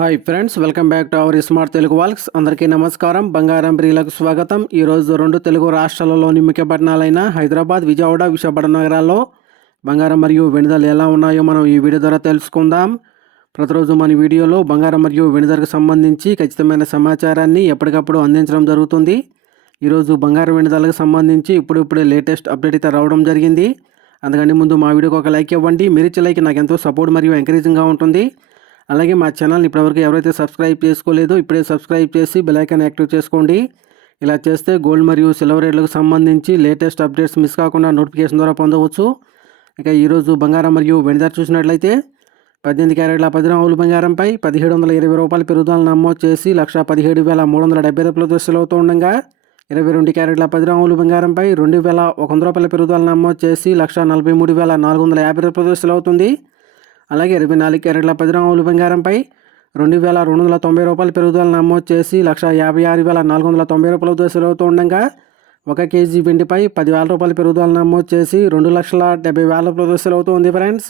Hi friends, welcome back to our smart Telugu vlogs. అందరికీ నమస్కారం. బంగారం ప్రియులకు స్వాగతం. ఈరోజు 2 తెలుగు రాష్ట్రాలలోని ముఖ్య పట్టణాలైన హైదరాబాద్, విజయవాడ, విశాఖపట్నం నగరాల్లో బంగారం మరియు వెండి ధరలు ఎలా ఉన్నాయో మనం ఈ వీడియో ద్వారా తెలుసుకుందాం. ప్రతిరోజు మన వీడియోలో బంగారం మరియు వెండి ధరకు సంబంధించి ఖచ్చితమైన సమాచారాన్ని ఎప్పటికప్పుడు అందించడం జరుగుతుంది. ఈరోజు బంగారం వెండి ధరలకు సంబంధించి ఇప్పుడే లేటెస్ట్ అప్డేట్ అయితే రావడం జరిగింది. అందుకని ముందు మా వీడియోకి ఒక లైక్ ఇవ్వండి. మీరు ఇచ్చే లైక్ నాకు ఎంతో సపోర్ట్ మరియు ఎంకరేజింగ్గా ఉంటుంది. అలాగే మా ఛానల్ని ఇప్పటివరకు ఎవరైతే సబ్స్క్రైబ్ చేసుకోలేదో ఇప్పుడే సబ్స్క్రైబ్ చేసి బెల్ ఐకాన్ యాక్టివ్ చేసుకోండి. ఇలా చేస్తే గోల్డ్ మరియు సిల్వర్ రేట్లకు సంబంధించి లేటెస్ట్ అప్డేట్స్ మిస్ కాకుండా నోటిఫికేషన్ ద్వారా పొందవచ్చు. ఇక ఈరోజు బంగారం మరియు వెండి ధర చూసినట్లయితే 18 క్యారెట్ల 10 గ్రాముల బంగారంపై 1720 రూపాయల పెరుగుదల నమోదు చేసి 1,17,370 రూపాయలతో సెలవుతూ ఉండగా 22 క్యారెట్ల 10 గ్రాముల బంగారంపై 2,100 రూపాయల పెరుగుదల నమోదు చేసి 1,43,450 రూపాయలతో సెలవుతుంది. అలాగే 24 క్యారెట్ల 10 గ్రాముల బంగారంపై 2,290 రూపాయల పెరుగుదల నమోదు చేసి 1,56,490 రూపాయలతో సెలవుతూ ఉండగా 1 కేజీ వెండిపై 10,000 రూపాయల పెరుగుదల నమోదు చేసి 2,70,000 రూపాయలతో సెలవుతూ ఉంది ఫ్రెండ్స్.